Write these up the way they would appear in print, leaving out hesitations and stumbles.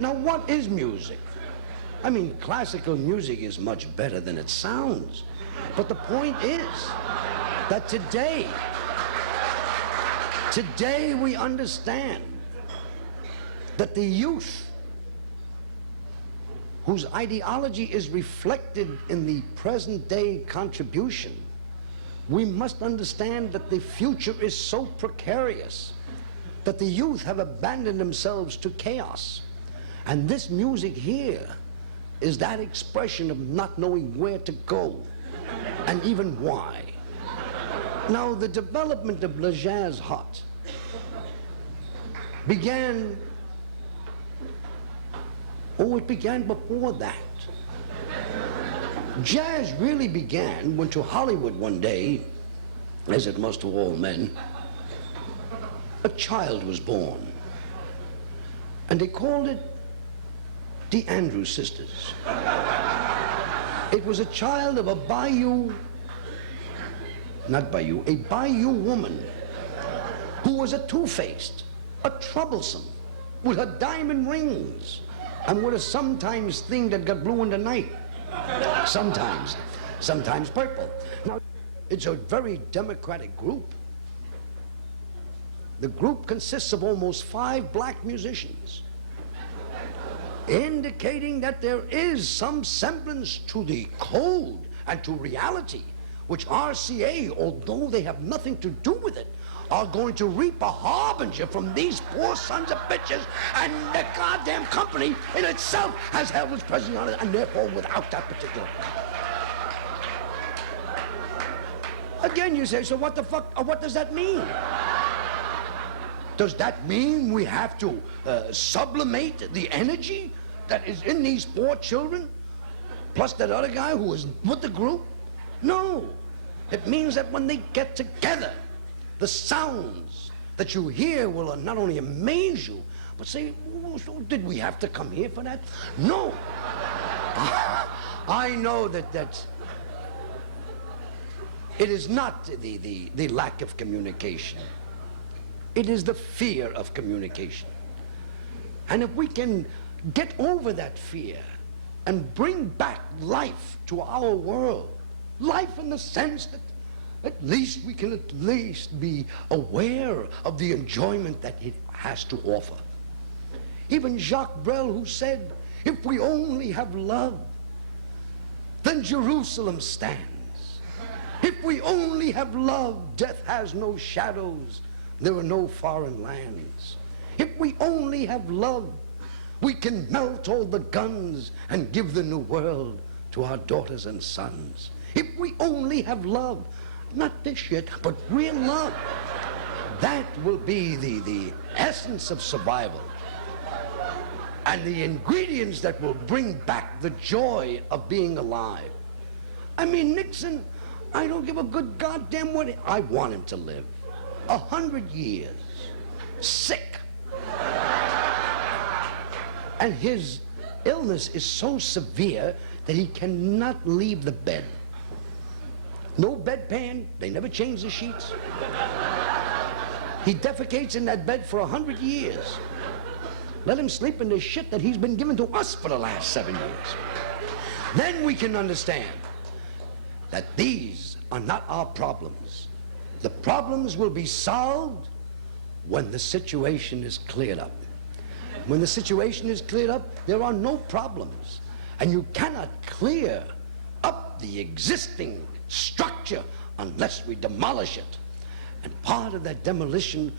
Now, what is music? I mean, classical music is much better than it sounds. But the point is that today we understand that the youth, whose ideology is reflected in the present day contribution, we must understand that the future is so precarious that the youth have abandoned themselves to chaos. And this music here is that expression of not knowing where to go and even why. Now, the development of Le Jazz Hot began, it began before that. Jazz really began when to Hollywood one day, as it must to all men, a child was born. And they called it the Andrews Sisters. It was a child of a bayou woman who was a two-faced, a troublesome, with her diamond rings, and with a sometimes thing that got blue in the night. Sometimes purple. Now, it's a very democratic group. The group consists of almost 5 black musicians, indicating that there is some semblance to the code and to reality, which RCA, although they have nothing to do with it, are going to reap a harbinger from these poor sons of bitches, and the goddamn company in itself has held its presence on it, and therefore without that particular. Again, you say, so what the fuck, or what does that mean? Does that mean we have to sublimate the energy that is in these 4 children, plus that other guy who was with the group? No. It means that when they get together, the sounds that you hear will not only amaze you, but say, oh, so did we have to come here for that? No. I know that it is not the lack of communication. It is the fear of communication. And if we can get over that fear and bring back life to our world, life in the sense that at least we can at least be aware of the enjoyment that it has to offer. Even Jacques Brel, who said, if we only have love, then Jerusalem stands. If we only have love, death has no shadows, there are no foreign lands. If we only have love, we can melt all the guns and give the new world to our daughters and sons. If we only have love, not this shit, but real love, that will be the essence of survival and the ingredients that will bring back the joy of being alive. I mean, Nixon, I don't give a good goddamn what. I want him to live 100 years, sick. And his illness is so severe that he cannot leave the bed. No bedpan, they never change the sheets. He defecates in that bed for 100 years. Let him sleep in the shit that he's been given to us for the last 7 years. Then we can understand that these are not our problems. The problems will be solved when the situation is cleared up. When the situation is cleared up, there are no problems. And you cannot clear up the existing structure unless we demolish it. And part of that demolition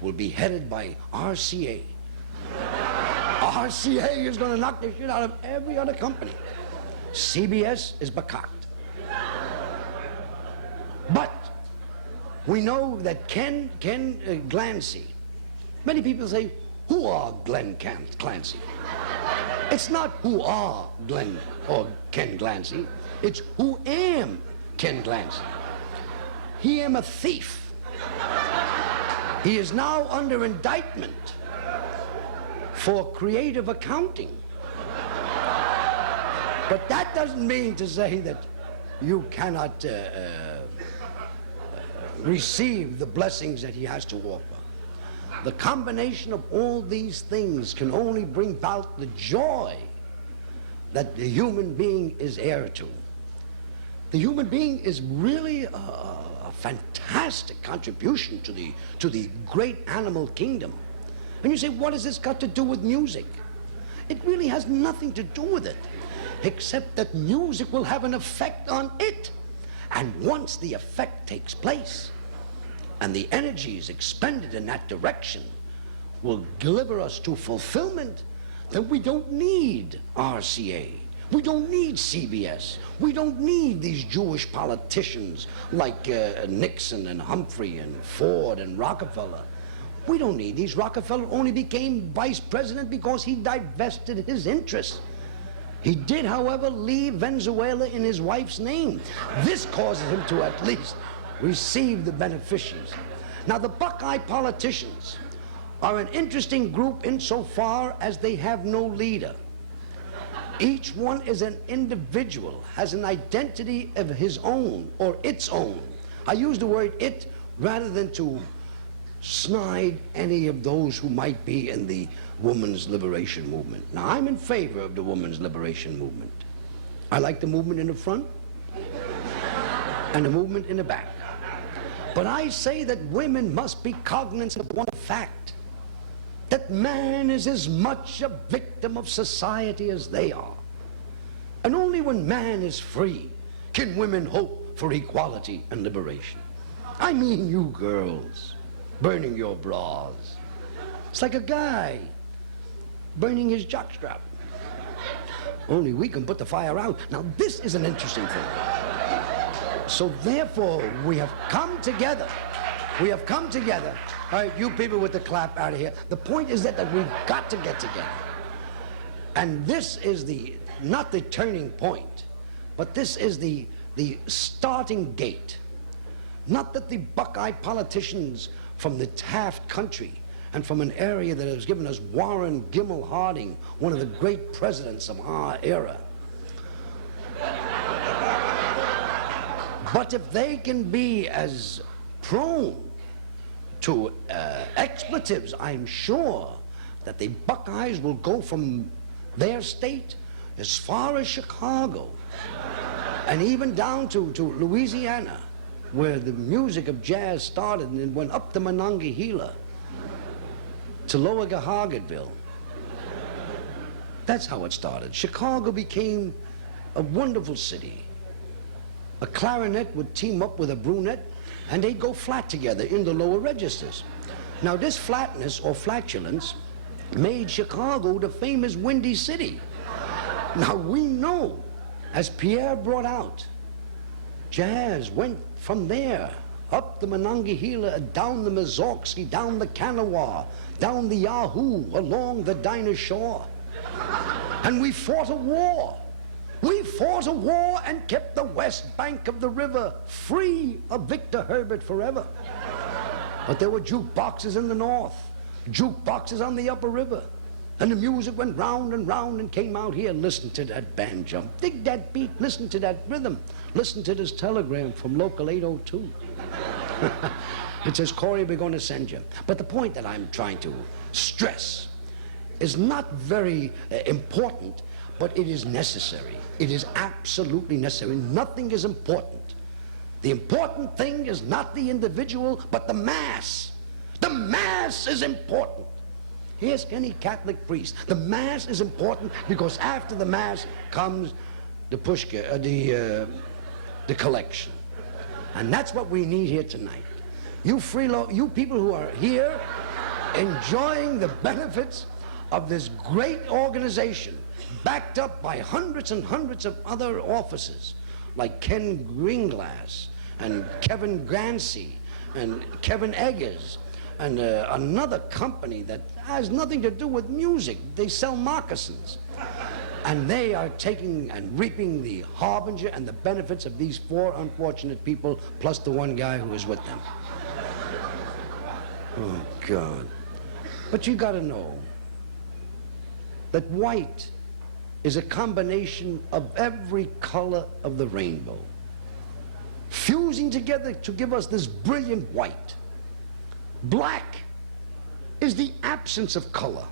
will be headed by RCA. RCA is going to knock the shit out of every other company. CBS is Buckeye. But we know that Ken Clancy, many people say, who are Glenn Clancy? It's not who are Glenn or Ken Clancy. It's who am Ken Clancy. He am a thief. He is now under indictment for creative accounting. But that doesn't mean to say that you cannot receive the blessings that he has to offer. The combination of all these things can only bring about the joy that the human being is heir to. The human being is really a fantastic contribution to the great animal kingdom. And you say, what has this got to do with music? It really has nothing to do with it, except that music will have an effect on it. And once the effect takes place, and the energies expended in that direction will deliver us to fulfillment, then we don't need RCA. We don't need CBS. We don't need these Jewish politicians like Nixon and Humphrey and Ford and Rockefeller. We don't need these. Rockefeller only became vice president because he divested his interests. He did, however, leave Venezuela in his wife's name. This causes him to at least receive the beneficiaries. Now, the Buckeye politicians are an interesting group insofar as they have no leader. Each one is an individual, has an identity of his own or its own. I use the word it rather than to snide any of those who might be in the women's liberation movement. Now, I'm in favor of the women's liberation movement. I like the movement in the front and the movement in the back. But I say that women must be cognizant of one fact, that man is as much a victim of society as they are. And only when man is free can women hope for equality and liberation. I mean you girls burning your bras. It's like a guy burning his jockstrap. Only we can put the fire out. Now this is an interesting thing. So therefore, we have come together. We have come together. All right, you people with the clap out of here. The point is that we've got to get together. And this is not the turning point, but this is the starting gate. Not that the Buckeye politicians from the Taft country and from an area that has given us Warren Gimmel Harding, one of the great presidents of our era. But if they can be as prone to expletives, I'm sure that the Buckeyes will go from their state as far as Chicago and even down to Louisiana, where the music of jazz started, and it went up to Monongahela to Lower Gahagadville. That's how it started. Chicago became a wonderful city. A clarinet would team up with a brunette, and they'd go flat together in the lower registers. Now, this flatness or flatulence made Chicago the famous Windy City. Now, we know, as Pierre brought out, jazz went from there up the Monongahela, down the Mazorksky, down the Kanawha, down the Yahoo, along the Dinah Shore. And we fought a war. We fought a war and kept the west bank of the river free of Victor Herbert forever. But there were jukeboxes in the north, jukeboxes on the upper river, and the music went round and round and came out here. Listen to that band jump, dig that beat, listen to that rhythm, listen to this telegram from local 802. It says, Corey, we're going to send you. But the point that I'm trying to stress is not very important, but it is necessary. It is absolutely necessary. Nothing is important. The important thing is not the individual, but the mass. The mass is important. Ask any Catholic priest. The mass is important because after the mass comes the pushka, the collection. And that's what we need here tonight. You people who are here enjoying the benefits of this great organization, backed up by hundreds and hundreds of other officers like Ken Greenglass and Kevin Grancy and Kevin Eggers and another company that has nothing to do with music. They sell moccasins. And they are taking and reaping the harbinger and the benefits of these 4 unfortunate people, plus the one guy who is with them. Oh, God. But you got to know that white is a combination of every color of the rainbow, fusing together to give us this brilliant white. Black is the absence of color.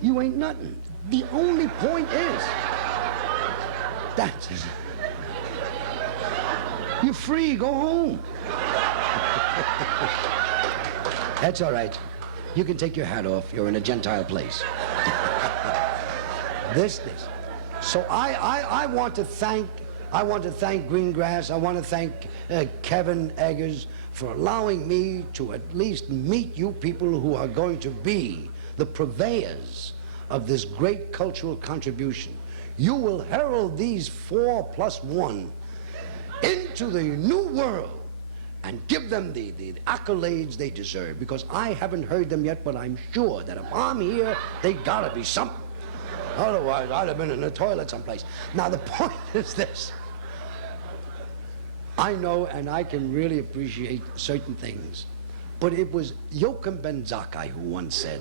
You ain't nothing. The only point is that you're free, go home. That's all right. You can take your hat off. You're in a Gentile place. This. So I want to thank Greengrass. I want to thank Kevin Eggers for allowing me to at least meet you people who are going to be the purveyors of this great cultural contribution. You will herald these 4+1 into the new world and give them the accolades they deserve, because I haven't heard them yet, but I'm sure that if I'm here, they gotta be something. Otherwise, I'd have been in the toilet someplace. Now, the point is this. I know and I can really appreciate certain things, but it was Joachim Ben Zakkai who once said,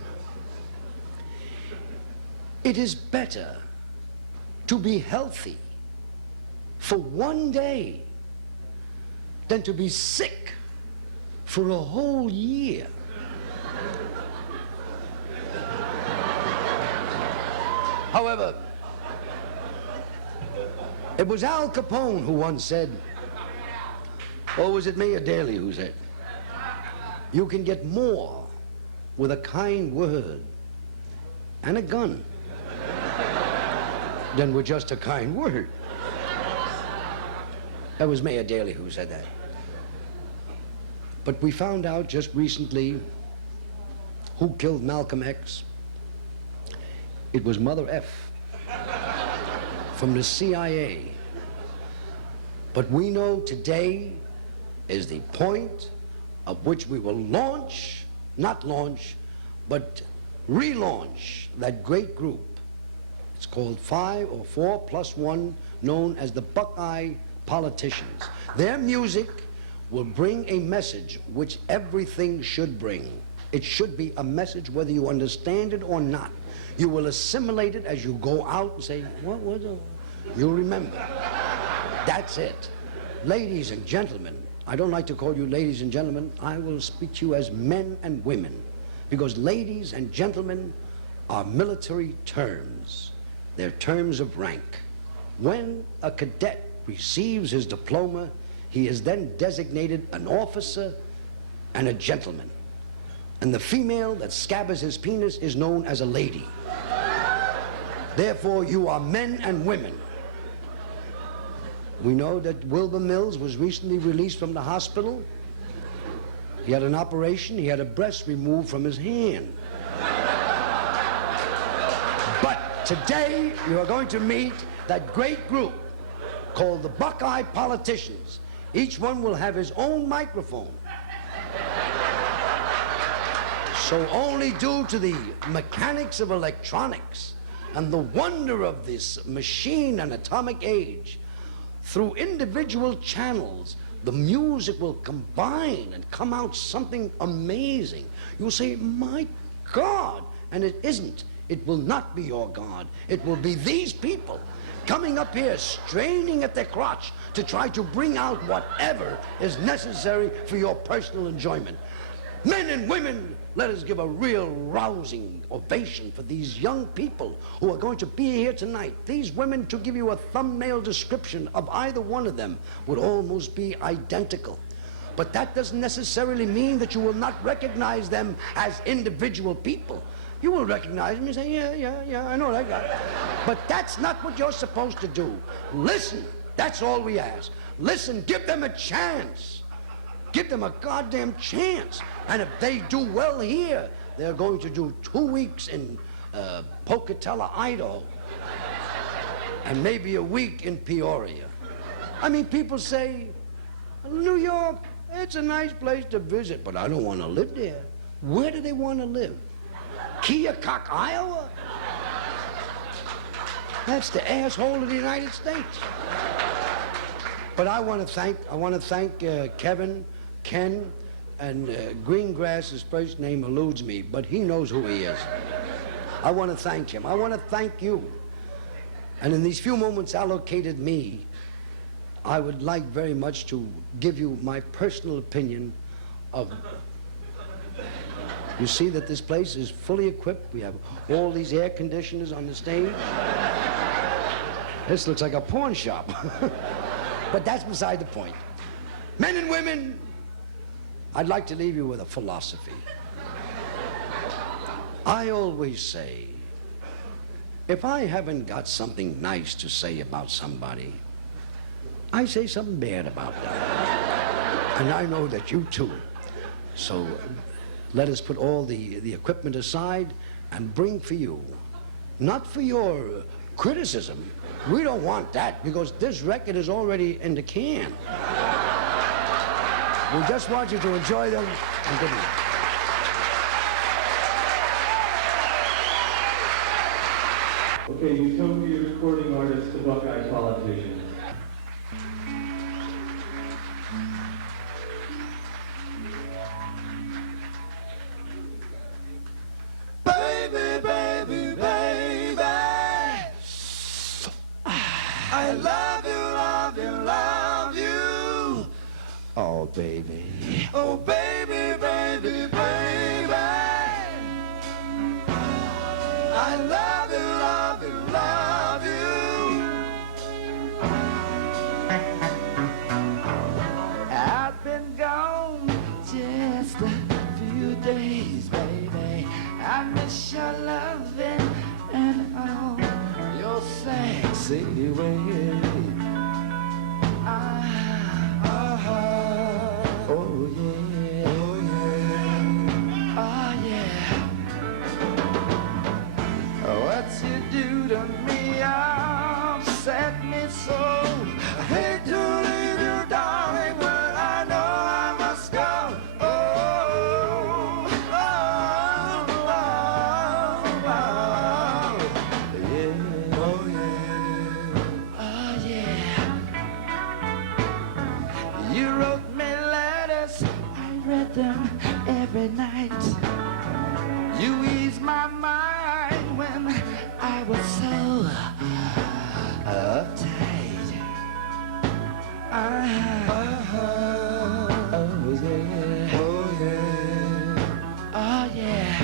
it is better to be healthy for one day than to be sick for a whole year. However, it was Al Capone who once said, or was it Mayor Daley who said, you can get more with a kind word and a gun than with just a kind word. That was Mayor Daley who said that. But we found out just recently who killed Malcolm X. It was Mother F from the CIA. But we know today is the point of which we will launch, not launch, but relaunch that great group. It's called 5 or 4+1, known as the Buckeye Politicians. Their music will bring a message which everything should bring. It should be a message whether you understand it or not. You will assimilate it as you go out and say, what was it? You'll remember. That's it. Ladies and gentlemen, I don't like to call you ladies and gentlemen. I will speak to you as men and women, because ladies and gentlemen are military terms. They're terms of rank. When a cadet receives his diploma, he is then designated an officer and a gentleman. And the female that scabbers his penis is known as a lady. Therefore, you are men and women. We know that Wilbur Mills was recently released from the hospital. He had an operation. He had a breast removed from his hand. But today, you are going to meet that great group called the Buckeye Politicians. Each one will have his own microphone. So only due to the mechanics of electronics and the wonder of this machine and atomic age, through individual channels, the music will combine and come out something amazing. You'll say, my God, and it isn't. It will not be your God. It will be these people coming up here, straining at their crotch to try to bring out whatever is necessary for your personal enjoyment. Men and women, let us give a real rousing ovation for these young people who are going to be here tonight. These women, to give you a thumbnail description of either one of them, would almost be identical. But that doesn't necessarily mean that you will not recognize them as individual people. You will recognize them and say, yeah, I know that guy. But that's not what you're supposed to do. Listen, that's all we ask. Listen, give them a chance. Give them a goddamn chance. And if they do well here, they're going to do 2 weeks in Pocatello, Idaho. And maybe a week in Peoria. I mean, people say, New York, it's a nice place to visit, but I don't want to live there. Where do they want to live? Keokuk, Iowa? That's the asshole of the United States. But I want to thank Kevin, Ken, and Greengrass's first name eludes me, but he knows who he is. I want to thank him. I want to thank you. And in these few moments allocated me, I would like very much to give you my personal opinion of You see that this place is fully equipped. We have all these air conditioners on the stage. This looks like a pawn shop. But that's beside the point. Men and women, I'd like to leave you with a philosophy. I always say, if I haven't got something nice to say about somebody, I say something bad about them. And I know that you too. So let us put all the equipment aside and bring for you, not for your criticism. We don't want that because this record is already in the can. We just want you to enjoy them and good night. Okay, Utopia recording artist, the Buckeye politician. Baby, baby, baby, I love you, love you, love you. Oh, baby. Oh, baby, baby, baby, I love you, love you, love you. I've been gone just a few days, baby. I miss your loving and all your sexy ways. Oh yeah, oh yeah, oh yeah. What you do to me upset me so. I hate to leave you, darling, but I know I must go. Oh, oh, oh, oh, yeah, oh yeah, oh yeah. You wrote me letters, I read them every night. You eased my mind when I was so uptight. Oh yeah, oh yeah, oh yeah.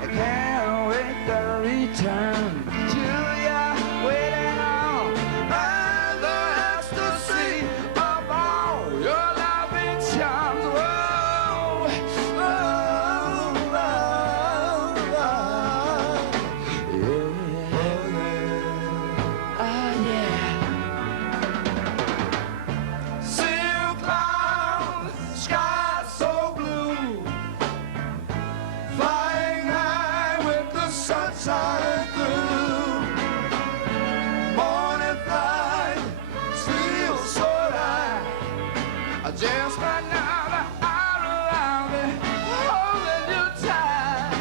I can't wait to return to ya, waiting on the ecstasy of all your loving charms. Whoa, oh, oh, oh, yeah, oh yeah. Silk clouds, sky so blue, flying high with the sunshine through. Morning flight, still so light. Just another hour around me, holding you tight.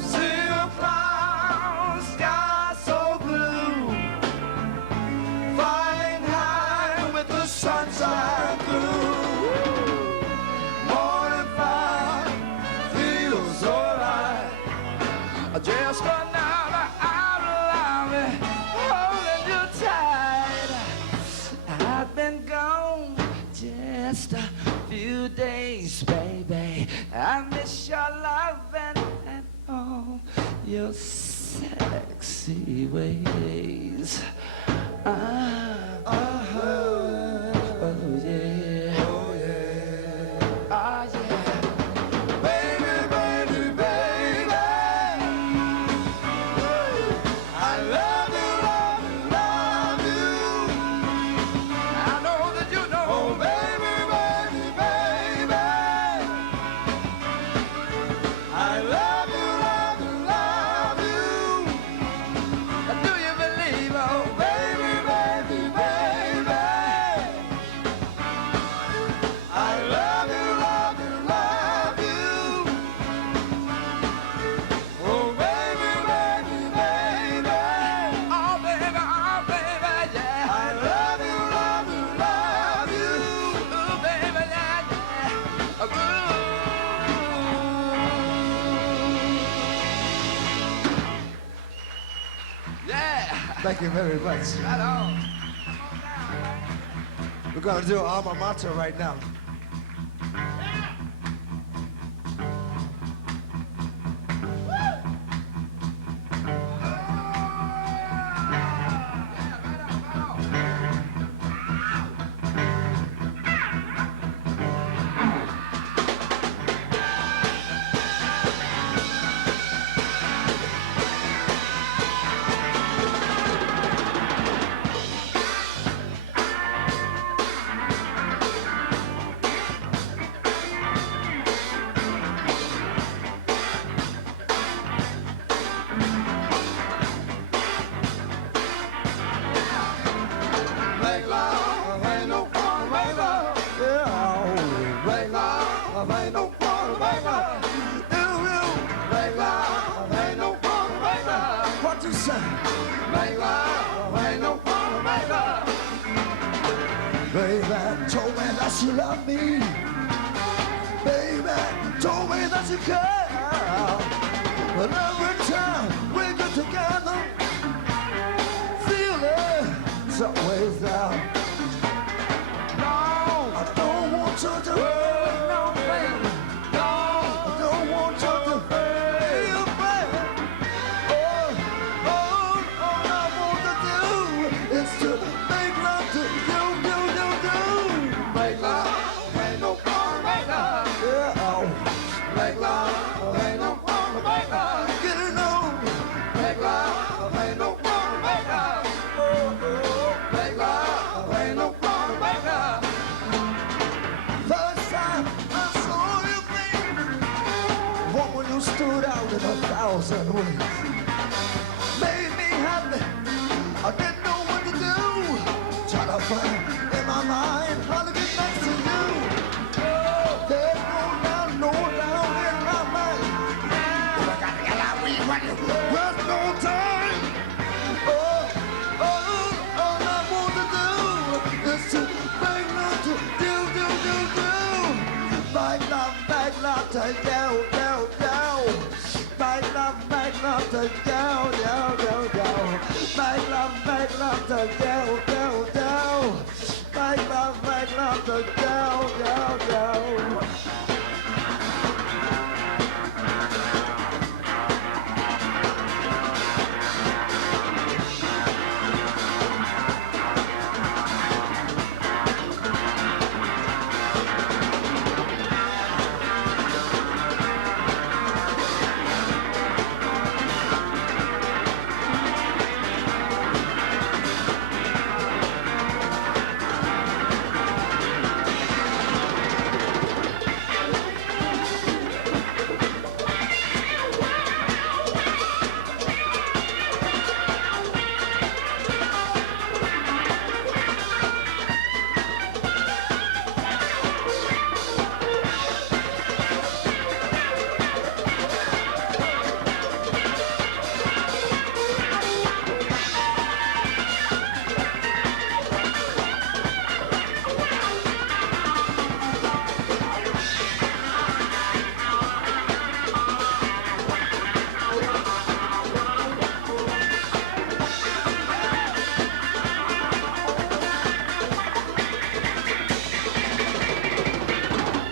Silk clouds, sky so blue, flying high with the sunshine through. Morning flight feels so right. Just another hour around me, holding you tight. I've been gone just a few days, baby. I miss your loving and all your sexy ways. Oh yeah, oh yeah, oh yeah. Baby, baby, baby, I love you, love you, love you. I know that you know, oh, baby, baby, baby, I love you, love you, love you. Do you believe, oh, baby, baby, baby? Thank you very much. Right on. We're gonna do alma mater right now. Make love, ain't no fun, make love. Yeah, make love, ain't no fun, make love. Make love, ain't no fun, make love. What you say? Make love, ain't no fun, make love. Baby told me that she loved me. Baby told me that she cared. But every time we get together, feeling some ways down. No, I don't want you to hurt, no, baby. No, I don't want you to feel bad. All I want to do is to make love to you. make love, ain't no fun, make love. Yeah, Make love, ain't no fun, make love. get it on. Make love, ain't no fun, make love. Make love, ain't no fun, make love. First time I saw you, baby, woman, you stood out in 1,000 ways. Made me happy. I didn't know what to do. Try to find in my mind how to get next to you. There's no doubt in my mind. I got to get out with you. There's no time. All I want to do is to make love to do. Make love to do. Make love to do. Make love to do. Make love to do.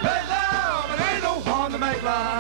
Make love, it ain't no fun to make love.